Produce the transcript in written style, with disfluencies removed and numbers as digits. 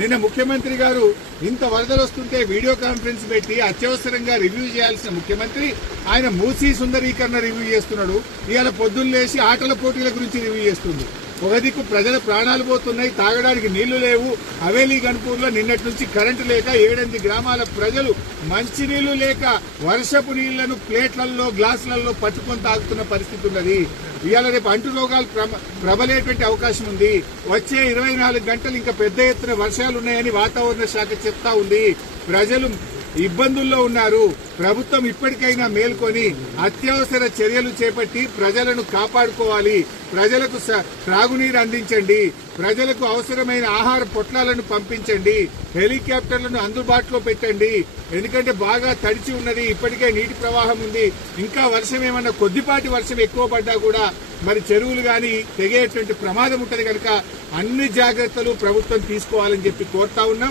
నిన్న ముఖ్యమంత్రి గారు ఇంత వరదలు వస్తుంటే వీడియో కాన్ఫరెన్స్ పెట్టి అత్యవసరంగా రివ్యూ చేయాల్సిన ముఖ్యమంత్రి ఆయన మూసీ సుందరీకరణ రివ్యూ చేస్తున్నాడు. ఇవాళ పొద్దున్న లేచి ఆటల పోటీల గురించి రివ్యూ చేస్తుంది. ఒక దిక్కు ప్రజల ప్రాణాలు పోతున్నాయి, తాగడానికి నీళ్లు లేవు. హవేలీ గన్పూర్లో నిన్నటి నుంచి కరెంటు లేక 7-8 గ్రామాల ప్రజలు మంచినీళ్లు లేక వర్షపు నీళ్లను ప్లేట్లలో గ్లాసులలో పట్టుకొని తాగుతున్న పరిస్థితి ఉన్నది. ఇవాళ రేపు అంటు రోగాలు ప్రబలేటువంటి అవకాశం ఉంది. వచ్చే 24 గంటలు ఇంకా పెద్ద ఎత్తున వర్షాలు ఉన్నాయని వాతావరణ శాఖ చెప్తా ఉంది. ప్రజలు ఇబ్బందుల్లో ఉన్నారు. ప్రభుత్వం ఇప్పటికైనా మేల్కొని అత్యవసర చర్యలు చేపట్టి ప్రజలను కాపాడుకోవాలి. ప్రజలకు త్రాగునీరు అందించండి. ప్రజలకు అవసరమైన ఆహార పొట్లాలను పంపించండి. హెలికాప్టర్లను అందుబాటులో పెట్టండి. ఎందుకంటే బాగా తడిచి ఉన్నది, ఇప్పటికే నీటి ప్రవాహం ఉంది. ఇంకా వర్షం ఏమన్నా కొద్దిపాటి వర్షం ఎక్కువ పడ్డా కూడా మరి చెరువులు గాని తెగేటువంటి ప్రమాదం ఉంటది కనుక అన్ని జాగ్రత్తలు ప్రభుత్వం తీసుకోవాలని చెప్పి కోరుతా ఉన్నాం.